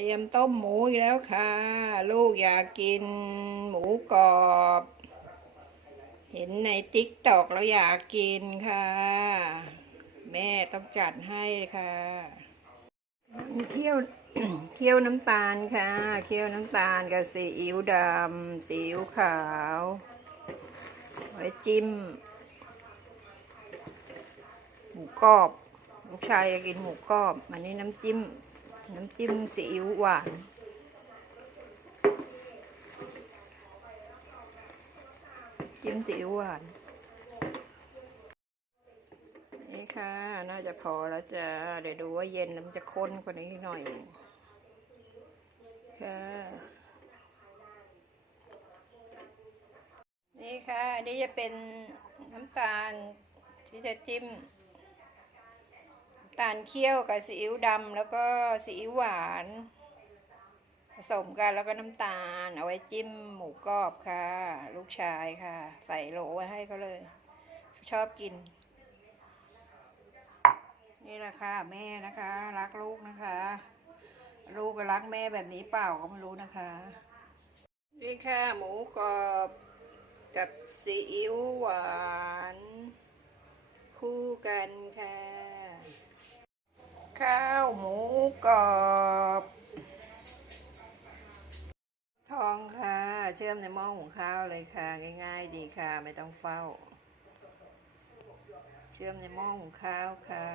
รียมต้มหมูอีกแล้วค่ะ ลูกอยากกินหมูกรอบ เห็นในติ๊กตอกแล้วอยากกินค่ะ แม่ต้องจัดให้ค่ะเคี่ยวเคี่ยวน้ำตาลค่ะ เคี่ยวน้ำตาลกับซีอิ๊วดำซีอิ๊วขาว ไว้จิ้ม หมูกรอบ ลูกชายอยากกินหมูกรอบ อันนี้น้ำจิ้ม น้ำจิ้มซีอิ๊วหวาน จิ้มซีอิ๊วหวาน นี่ค่ะ น่าจะพอแล้วจะเดี๋ยวดูว่าเย็นแล้วมันจะข้นกว่านี้หน่อย ค่ะ นี่ค่ะ นี่จะเป็นน้ำตาลที่จะจิ้ม ตาลเคี่ยวกับซีอิ๊วดำแล้วก็ซีอิ๊วหวาน ผสมกันแล้วก็น้ำตาล เอาไว้จิ้มหมูกรอบค่ะ ลูกชายค่ะ ใส่โหลไว้ให้เขาเลย ชอบกิน นี่แหละค่ะแม่นะคะ รักลูกนะคะ ลูกก็รักแม่แบบนี้เปล่าก็ไม่รู้นะคะนี่ค่ะหมูกรอบกับซีอิ๊วหวาน คู่กันค่ะ ข้าวหมูกรอบ ทองค่ะ เชื่อมในหม้อหุงข้าวเลยค่ะ ง่ายๆ ดีค่ะ ไม่ต้องเฝ้า เชื่อมในหม้อหุงข้าวค่ะ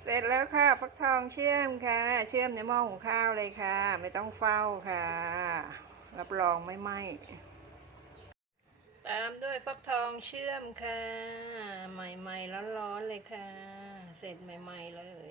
เสร็จแล้วค่ะฟักทองเชื่อมค่ะ เชื่อมในหม้อหุงข้าวเลยค่ะ ไม่ต้องเฝ้าค่ะ รับรองไม่ไหม้ตามด้วยฟักทองเชื่อมค่ะ ใหม่ๆร้อนๆเลยค่ะ เสร็จใหม่ ๆ เลย